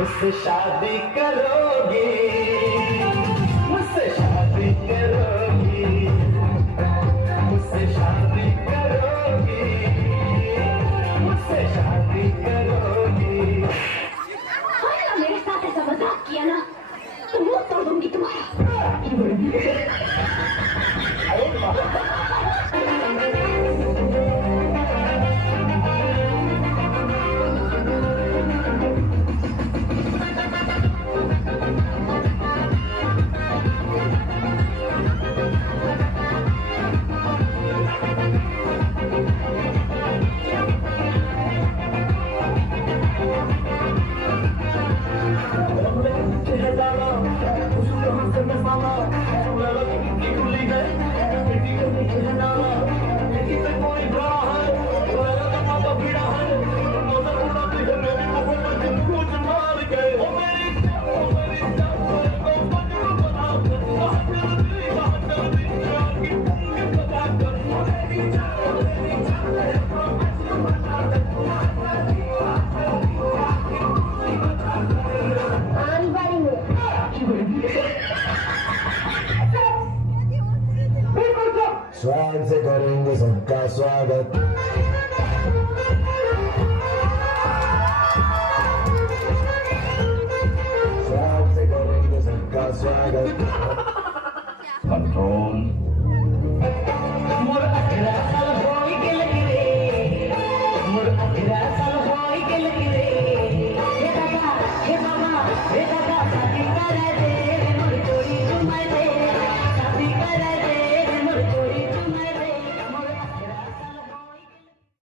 मुझसे शादी करोगी, मुझसे शादी करोगी, मुझसे शादी करोगी, मुझसे शादी करोगी। मेरे साथ ऐसा मजाक किया ना तो मुंह तोड़ दूंगी तुम्हारा। स्वागत से करेंगे सबका स्वागत। स्वागत से करेंगे सबका स्वागत। कंट्रोल। हे बाबा, हे बाबा, शादी करे